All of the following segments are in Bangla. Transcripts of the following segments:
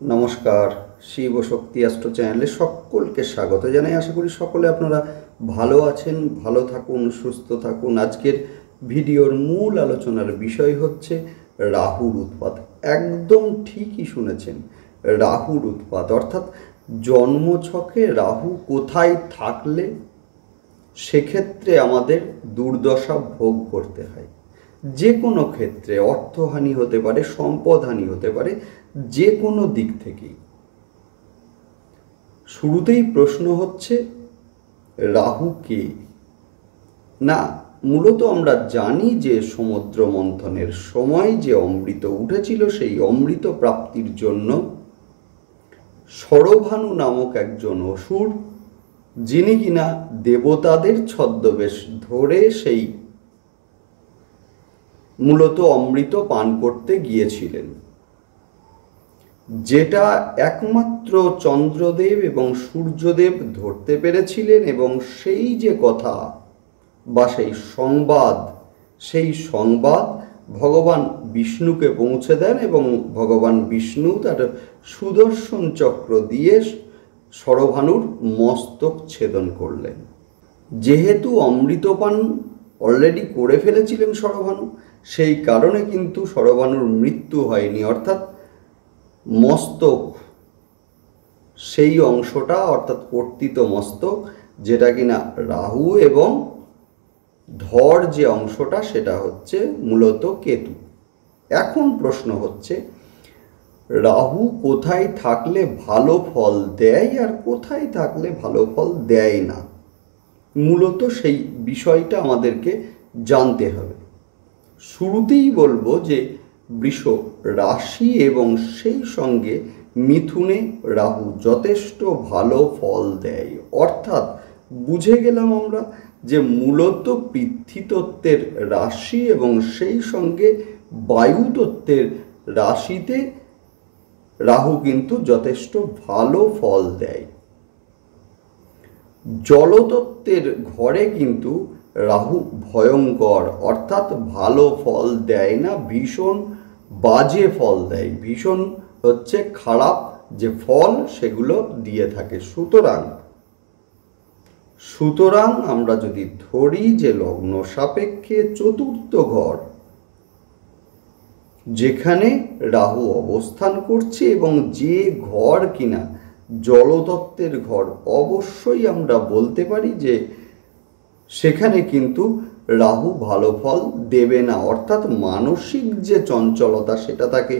নমস্কার, শিব শক্তি অ্যাস্ট্রো চ্যানেলে সকলকে স্বাগত জানাই। আশা করি সকলে আপনারা ভালো আছেন, ভালো থাকুন, সুস্থ থাকুন। আজকের ভিডিওর মূল আলোচনার বিষয় হচ্ছে রাহুর উৎপাত। একদম ঠিকই শুনেছেন, রাহুর উৎপাত অর্থাৎ জন্মছকে রাহু কোথায় থাকলে সেক্ষেত্রে আমাদের দুর্দশা ভোগ করতে হয়। যে কোনো ক্ষেত্রে অর্থহানি হতে পারে, সম্পদহানি হতে পারে, যে কোনো দিক থেকেই। শুরুতেই প্রশ্ন হচ্ছে রাহু কে? না, মূলত আমরা জানি যে সমুদ্র মন্থনের সময় যে অমৃত উঠেছিল, সেই অমৃত প্রাপ্তির জন্য শরভানু নামক একজন অসুর, যিনি কিনা দেবতাদের ছদ্মবেশ ধরে সেই মূলত অমৃত পান করতে গিয়েছিলেন, যেটা একমাত্র চন্দ্রদেব এবং সূর্যদেব ধরতে পেরেছিলেন। এবং সেই যে কথা বা সেই সংবাদ ভগবান বিষ্ণুকে পৌঁছে দেন এবং ভগবান বিষ্ণু তার সুদর্শন চক্র দিয়ে শরভানুর মস্তক ছেদন করলেন। যেহেতু অমৃতপান অলরেডি করে ফেলেছিলেন শরভানু, সেই কারণে কিন্তু শরভানুর মৃত্যু হয়নি, অর্থাৎ মস্তক সেই অংশটা অর্থাৎ কর্তিত মস্তক, যেটা কিনা রাহু, এবং ধর যে অংশটা সেটা হচ্ছে মূলত কেতু। এখন প্রশ্ন হচ্ছে রাহু কোথায় থাকলে ভালো ফল দেয় আর কোথায় থাকলে ভালো ফল দেয় না। মূলত সেই বিষয়টা আমাদেরকে জানতে হবে। শুরুতেই বলবো যে বৃষ রাশি এবং সেই সঙ্গে মিথুনে রাহু যথেষ্ট ভালো ফল দেয়। অর্থাৎ বুঝে গেলাম আমরা যে মূলত পৃথ্বীতত্ত্বের রাশি এবং সেই সঙ্গে বায়ুতত্ত্বের রাশিতে রাহু কিন্তু যথেষ্ট ভালো ফল দেয়। জলতত্ত্বের ঘরে কিন্তু রাহু ভয়ঙ্কর, অর্থাৎ ভালো ফল দেয় না, ভীষণ বাজে ফল দেয়, ভীষণ হচ্ছে খারাপ যে ফল সেগুলো দিয়ে থাকে। সুতরাং আমরা যদি ধরি যে লগ্ন সাপেক্ষে চতুর্থ ঘর যেখানে রাহু অবস্থান করছে এবং যে ঘর কিনা জলতত্ত্বের ঘর, অবশ্যই আমরা বলতে পারি যে সেখানে কিন্তু রাহু ভালো ফল দেবে না। অর্থাৎ মানসিক যে চঞ্চলতা সেটা তাকে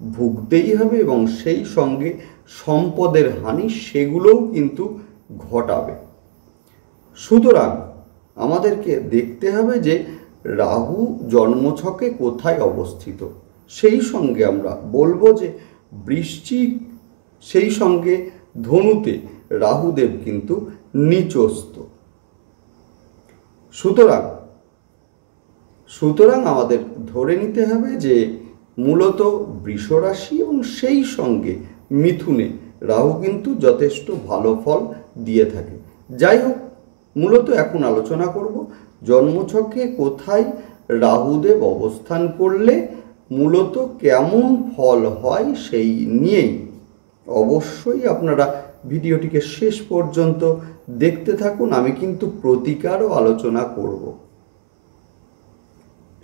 ভুগতেই হবে এবং সেই সঙ্গে সম্পদের হানি সেগুলোও কিন্তু ঘটাবে। সুতরাং আমাদেরকে দেখতে হবে যে রাহু জন্মছকে কোথায় অবস্থিত। সেই সঙ্গে আমরা বলবো যে বৃশ্চিক সেই সঙ্গে ধনুতে রাহুদেব কিন্তু নিচস্থ। সুতরাং আমাদের ধরে নিতে হবে যে মূলত বৃষ রাশি এবং সেই সঙ্গে মিথুনে রাহু কিন্তু যথেষ্ট ভালো ফল দিয়ে থাকে। যাই হোক, মূলত এখন আলোচনা করব জন্মছকে কোথায় রাহুদেব অবস্থান করলে মূলত কেমন ফল হয় সেই নিয়েই। অবশ্যই আপনারা ভিডিওটিকে শেষ পর্যন্ত দেখতে থাকুন। আমি কিন্তু প্রতিকারও আলোচনা করব।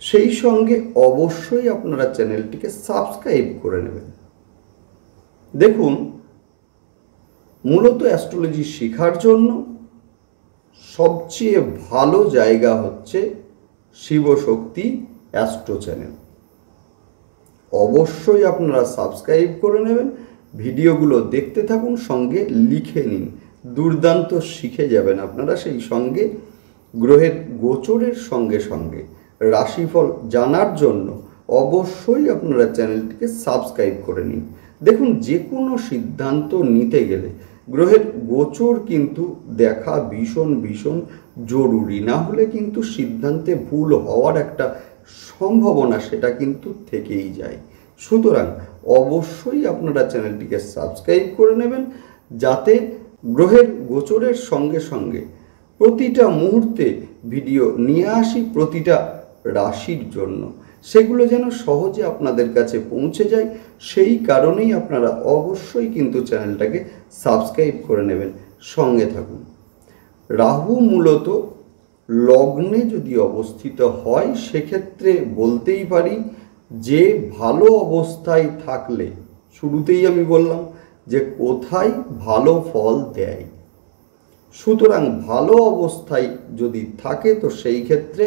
সেই সঙ্গে অবশ্যই আপনারা চ্যানেলটিকে সাবস্ক্রাইব করে নেবেন। দেখুন, মূলত অ্যাস্ট্রোলজি শেখার জন্য সবচেয়ে ভালো জায়গা হচ্ছে শিবশক্তি অ্যাস্ট্রো চ্যানেল। অবশ্যই আপনারা সাবস্ক্রাইব করে নেবেন, ভিডিওগুলো দেখতে থাকুন, সঙ্গে লিখে নিন, দুর্দান্ত শিখে যাবেন আপনারা। সেই সঙ্গে গ্রহের গোচরের সঙ্গে সঙ্গে রাশিফল জানার জন্য অবশ্যই আপনারা চ্যানেলটিকে সাবস্ক্রাইব করে নিন। দেখুন, যে কোনো সিদ্ধান্ত নিতে গেলে গ্রহের গোচর কিন্তু দেখা ভীষণ ভীষণ জরুরি। না হলে কিন্তু সিদ্ধান্তে ভুল হওয়ার একটা সম্ভাবনা সেটা কিন্তু থেকেই যায়। সুতরাং অবশ্যই আপনারা চ্যানেলটিকে সাবস্ক্রাইব করে নেবেন, যাতে গ্রহের গোচরের সঙ্গে সঙ্গে প্রতিটা মুহূর্তে ভিডিও নিয়ে আসি প্রতিটা রাশির জন্য। সেগুলো যেন সহজে আপনাদের কাছে পৌঁছে যায়, সেই কারণেই আপনারা অবশ্যই কিন্তু চ্যানেলটাকে সাবস্ক্রাইব করে নেবেন, সঙ্গে থাকুন। রাহু মূলত লগ্নে যদি অবস্থিত হয় সেক্ষেত্রে বলতেই পারি যে ভালো অবস্থায় থাকলে, শুরুতেই আমি বললাম যে কোথায় ভালো ফল দেয়, সুতরাং ভালো অবস্থায় যদি থাকে তো সেই ক্ষেত্রে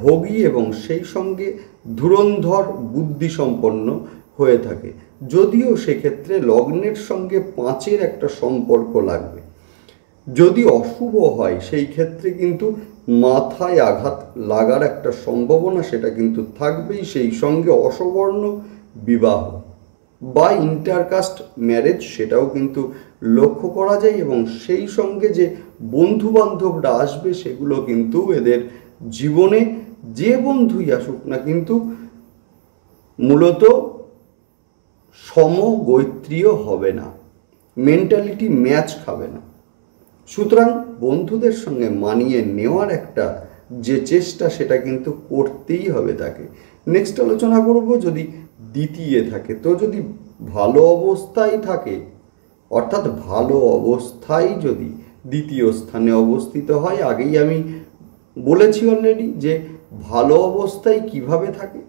ভোগী এবং সেই সঙ্গে ধুরন্ধর বুদ্ধিসম্পন্ন হয়ে থাকে। যদিও সেক্ষেত্রে লগ্নের সঙ্গে 5-এর একটা সম্পর্ক লাগবে। যদি অশুভ হয় সেই ক্ষেত্রে কিন্তু মাথায় আঘাত লাগার একটা সম্ভাবনা সেটা কিন্তু থাকবেই। সেই সঙ্গে অসবর্ণ বিবাহ বা ইন্টারকাস্ট ম্যারেজ সেটাও কিন্তু লক্ষ্য করা যায়, এবং সেই সঙ্গে যে বন্ধু বান্ধবরা আসবে সেগুলো কিন্তু এদের জীবনে যে বন্ধুই আসুক না কিন্তু মূলত সমগোত্রীয় হবে না, মেন্টালিটি ম্যাচ খাবে না। সুতরাং বন্ধুদের সঙ্গে মানিয়ে নেওয়ার একটা যে চেষ্টা সেটা কিন্তু করতেই হবে তাকে। নেক্সট আলোচনা করব যদি দ্বিতীয় থাকে, তো যদি ভালো অবস্থায় থাকে, অর্থাৎ ভালো অবস্থায় যদি দ্বিতীয় স্থানে অবস্থিত হয়, আগেই আমি বলেছি অলরেডি যে ভালো অবস্থায় কিভাবে থাকে।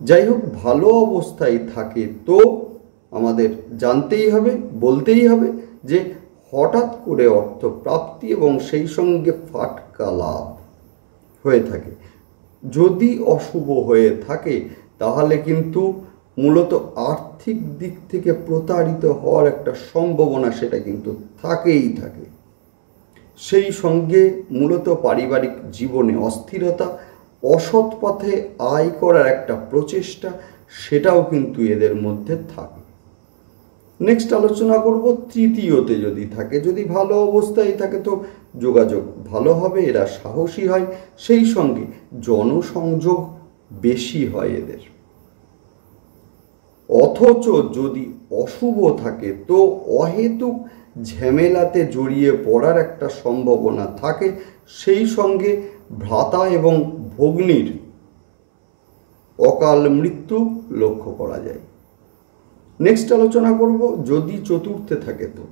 যাই হোক, ভালো অবস্থায় থাকে তো আমাদের জানতেই হবে, বলতেই হবে যে হঠাৎ করে অর্থ প্রাপ্তি এবং সেই সঙ্গে ফাটকা লাভ হয়ে থাকে। যদি অশুভ হয়ে থাকে তাহলে কিন্তু মূলত আর্থিক দিক থেকে প্রতারিত হওয়ার একটা সম্ভাবনা সেটা কিন্তু থাকেই থাকে। সেই সঙ্গে মূলত পারিবারিক জীবনে অস্থিরতা, অসৎ পথে আয় করার একটা প্রচেষ্টা সেটাও কিন্তু এদের মধ্যে থাকে। নেক্সট আলোচনা করব তৃতীয়তে যদি থাকে, যদি ভালো অবস্থায় থাকে তো যোগাযোগ ভালো হবে, এরা সাহসী হয়, সেই সঙ্গে জনসংযোগ বেশি হয় এদের। অথচ যদি অশুভ থাকে তো অহেতুক ঝামেলাতে জড়িয়ে পড়ার একটা সম্ভাবনা থাকে, সেই সঙ্গে ভ্রাতা এবং ভগ্নীর অকাল মৃত্যু লক্ষ্য করা যায়। নেক্সট আলোচনা করব যদি চতুর্থে থাকে, তো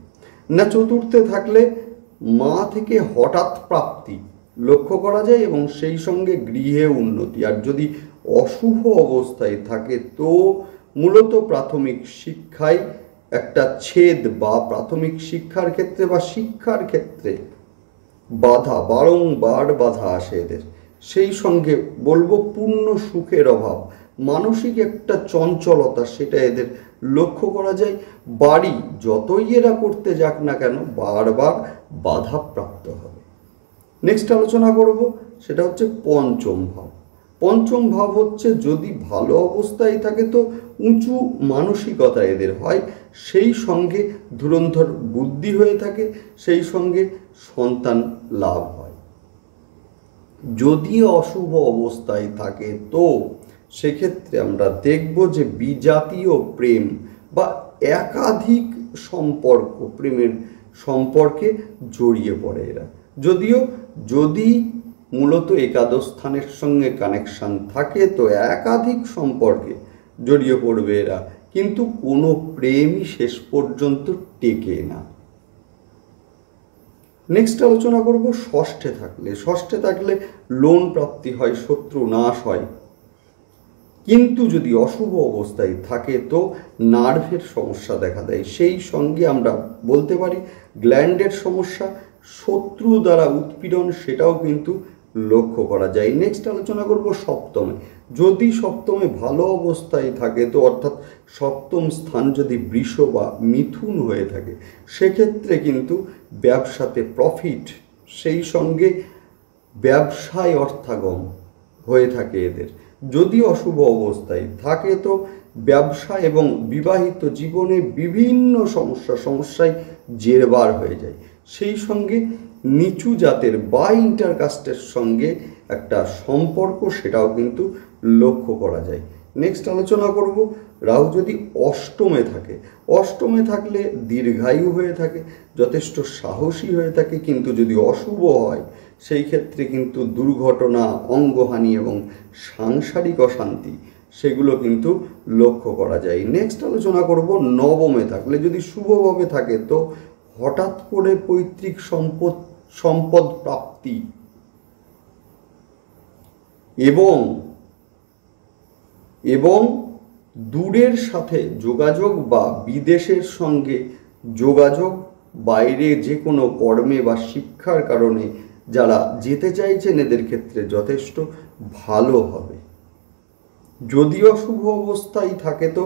না চতুর্থে থাকলে মা থেকে হঠাৎ প্রাপ্তি লক্ষ্য করা যায় এবং সেই সঙ্গে গৃহে উন্নতি। আর যদি অশুভ অবস্থায় থাকে তো মূলত প্রাথমিক শিক্ষায় একটা ছেদ বা প্রাথমিক শিক্ষার ক্ষেত্রে বা শিক্ষার ক্ষেত্রে বাধা, বারংবার বাধা আসে এদের। সেই সঙ্গে বলবো পূর্ণ সুখের অভাব, মানসিক একটা চঞ্চলতা সেটা এদের লক্ষ্য করা যায়। বাড়ি যতই এরা করতে যাক না কেন বারবার বাধাপ্রাপ্ত হবে। নেক্সট আলোচনা করব সেটা হচ্ছে পঞ্চম ভাব। পঞ্চম ভাব হচ্ছে যদি ভালো অবস্থায় থাকে তো উঁচু মানসিকতা এদের হয়, সেই সঙ্গে ধুরন্ধর বুদ্ধি হয়ে থাকে, সেই সঙ্গে সন্তান লাভ হয়। যদি অশুভ অবস্থায় থাকে তো সেক্ষেত্রে আমরা দেখব যে বিজাতীয় প্রেম বা একাধিক সম্পর্ক, প্রেমের সম্পর্কে জড়িয়ে পড়ে এরা। যদিও যদি মূলত একাদশ স্থানের সঙ্গে কানেকশান থাকে তো একাধিক সম্পর্কে জড়িয়ে পড়বে এরা, কিন্তু কোনো প্রেমই শেষ পর্যন্ত টেকে না। নেক্সট আলোচনা করব ষষ্ঠে থাকলে। ষষ্ঠে থাকলে লোন প্রাপ্তি হয়, শত্রু নাশ হয়, কিন্তু যদি অশুভ অবস্থায় থাকে তো নার্ভের সমস্যা দেখা দেয়, সেই সঙ্গে আমরা বলতে পারি গ্ল্যান্ডের সমস্যা, শত্রু দ্বারা উৎপীড়ন সেটাও কিন্তু লক্ষ্য করা যায়। নেক্সট আলোচনা করব সপ্তমে। যদি সপ্তমে ভালো অবস্থায় থাকে তো অর্থাৎ সপ্তম স্থান যদি বৃষ বা মিথুন হয়ে থাকে সেক্ষেত্রে কিন্তু ব্যবসাতে প্রফিট, সেই সঙ্গে ব্যবসায় অর্থাগম হয়ে থাকে এদের। যদি অশুভ অবস্থায় থাকে তো ব্যবসা এবং বিবাহিত জীবনে বিভিন্ন সমস্যায় জেরবার হয়ে যায়, সেই সঙ্গে নিচু জাতের বা ইন্টারকাস্টের সঙ্গে একটা সম্পর্ক সেটাও কিন্তু লক্ষ্য করা যায়। নেক্সট আলোচনা করব রাহু যদি অষ্টমে থাকে। অষ্টমে থাকলে দীর্ঘায়ু হয়ে থাকে, যথেষ্ট সাহসী হয়ে থাকে, কিন্তু যদি অশুভ হয় সেই ক্ষেত্রে কিন্তু দুর্ঘটনা, অঙ্গহানি এবং সাংসারিক অশান্তি সেগুলো কিন্তু লক্ষ্য করা যায়। নেক্সট আলোচনা করব নবমে থাকলে, যদি শুভভাবে থাকে তো হঠাৎ করে পৈতৃক সম্পদ প্রাপ্তি এবং দূরের সাথে যোগাযোগ বা বিদেশের সঙ্গে যোগাযোগ, বাইরে যে কোনো কর্মে বা শিক্ষার কারণে যারা যেতে চাইছেন এদের ক্ষেত্রে যথেষ্ট ভালো হবে। যদি অশুভ অবস্থায় থাকে তো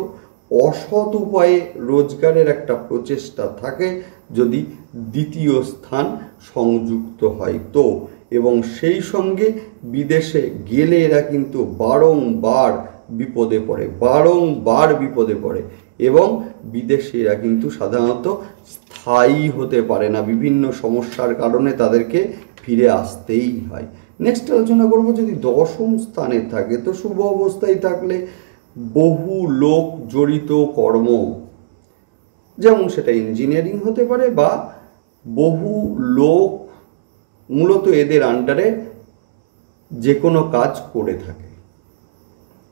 অসৎ উপায়ে রোজগারের একটা প্রচেষ্টা থাকে যদি দ্বিতীয় স্থান সংযুক্ত হয় তো, এবং সেই সঙ্গে বিদেশে গেলে এরা কিন্তু বারংবার বিপদে পড়ে এবং বিদেশে এরা কিন্তু সাধারণত স্থায়ী হতে পারে না, বিভিন্ন সমস্যার কারণে তাদেরকে ফিরে আসতেই হয়। নেক্সট আলোচনা করব যদি দশম স্থানে থাকে তো শুভ অবস্থায় থাকলে বহু লোক জড়িত কর্ম, যেমন সেটা ইঞ্জিনিয়ারিং হতে পারে বা বহু লোক মূলত এদের আন্ডারে যে কোনো কাজ করে থাকে।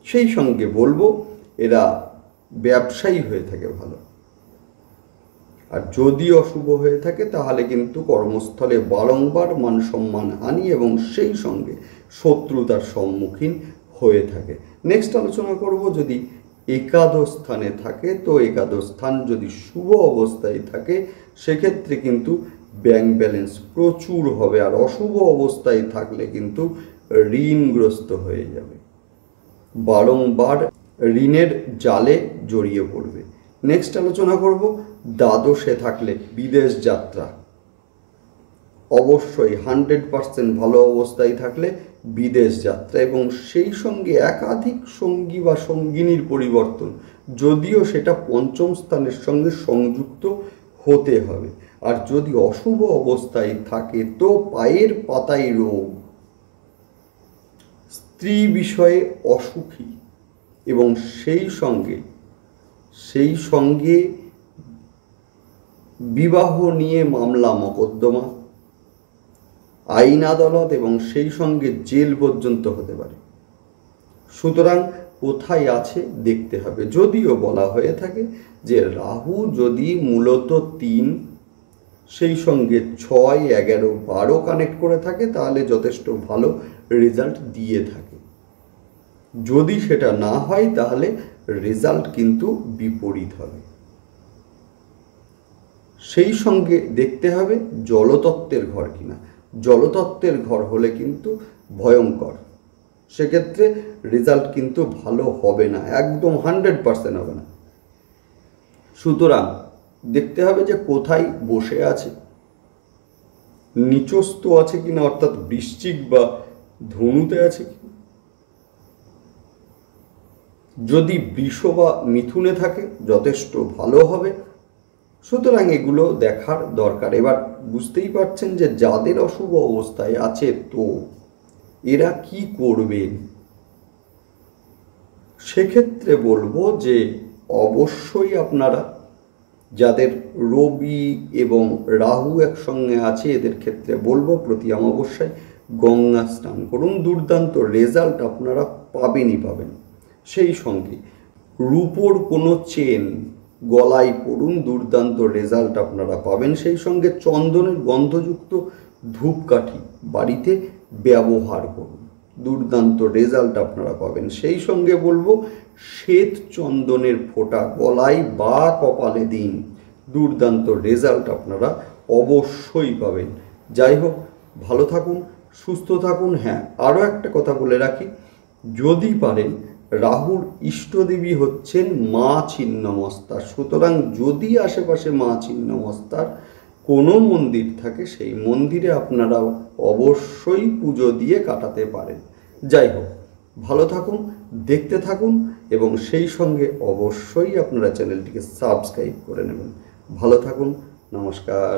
সেই সঙ্গে বলবো এরা ব্যবসায়ী হয়ে থাকে ভালো। আর যদি অশুভ হয়ে থাকে তাহলে কিন্তু কর্মস্থলে বারংবার মান সম্মান হানি এবং সেই সঙ্গে শত্রুতার সম্মুখীন হয়ে থাকে। নেক্সট আলোচনা করব যদি একাদশ স্থানে থাকে তো একাদশ স্থান যদি শুভ অবস্থায় থাকে সেক্ষেত্রে কিন্তু ব্যাংক ব্যালেন্স প্রচুর হবে, আর অশুভ অবস্থায় থাকলে কিন্তু ঋণগ্রস্ত হয়ে যাবে, বারংবার ঋণের জালে জড়িয়ে পড়বে। নেক্সট আলোচনা করব দ্বাদশে থাকলে বিদেশ যাত্রা, অবশ্যই 100% ভালো অবস্থায় থাকলে বিদেশ যাত্রা এবং সেই সঙ্গে একাধিক সঙ্গী বা সঙ্গিনীর পরিবর্তন, যদিও সেটা পঞ্চম স্থানের সঙ্গে সংযুক্ত হতে হবে। আর যদি অশুভ অবস্থায় থাকে তো পায়ের পাতায় রোগ, স্ত্রী বিষয়ে অসুখী এবং সেই সঙ্গে বিবাহ নিয়ে মামলা মকদ্দমা, আইন আদালত এবং সেই সঙ্গে জেল পর্যন্ত হতে পারে। সুতরাং কোথায় আছে দেখতে হবে। যদিও বলা হয়ে থাকে যে রাহু যদি মূলত 3 সেই সঙ্গে 6, 11, 12 কানেক্ট করে থাকে তাহলে যথেষ্ট ভালো রেজাল্ট দিয়ে থাকে। যদি সেটা না হয় তাহলে রেজাল্ট কিন্তু বিপরীত হবে। সেই সঙ্গে দেখতে হবে জলতত্ত্বের ঘর কিনা। জলতত্ত্বের ঘর হলে কিন্তু ভয়ঙ্কর, সেক্ষেত্রে রেজাল্ট কিন্তু ভালো হবে না, একদম 100% হবে না। সুতরাং দেখতে হবে যে কোথায় বসে আছে, নিচস্থ আছে কিনা, অর্থাৎ বৃশ্চিক বা ধনুতে আছে কিনা। যদি বৃষ বা মিথুনে থাকে যথেষ্ট ভালো হবে। সুতরাং এগুলো দেখার দরকার। এবার বুঝতেই পারছেন যে যাদের অশুভ অবস্থায় আছে তো এরা কি করবেন। সেক্ষেত্রে বলবো যে অবশ্যই আপনারা যাদের রবি এবং রাহু একসঙ্গে আছে এদের ক্ষেত্রে বলবো প্রতি অমাবস্যায় গঙ্গা স্নান করুন, দুর্দান্ত রেজাল্ট আপনারা পাবেনই পাবেন। সেই সঙ্গে রূপোর কোনো চেন গলায় পড়ুন, দুর্দান্ত রেজাল্ট আপনারা পাবেন। সেই সঙ্গে চন্দনের গন্ধযুক্ত ধূপকাঠি বাড়িতে ব্যবহার করুন, দুর্দান্ত রেজাল্ট আপনারা পাবেন। সেই সঙ্গে বলবো শ্বেত চন্দনের ফোঁটা গলায় বা কপালে দিন, দুর্দান্ত রেজাল্ট আপনারা অবশ্যই পাবেন। যাই হোক, ভালো থাকুন, সুস্থ থাকুন। হ্যাঁ, আরও একটা কথা বলে রাখি, যদি পারেন রাহুর ইষ্টদেবী হচ্ছেন মা ছিন্নমস্তা। সুতরাং যদি আশেপাশে মা ছিন্নমস্তার কোনো মন্দির থাকে সেই মন্দিরে আপনারা অবশ্যই পুজো দিয়ে কাটাতে পারেন। যাই হোক, ভালো থাকুন, দেখতে থাকুন এবং সেই সঙ্গে অবশ্যই আপনারা চ্যানেলটিকে সাবস্ক্রাইব করে নেবেন। ভালো থাকুন, নমস্কার।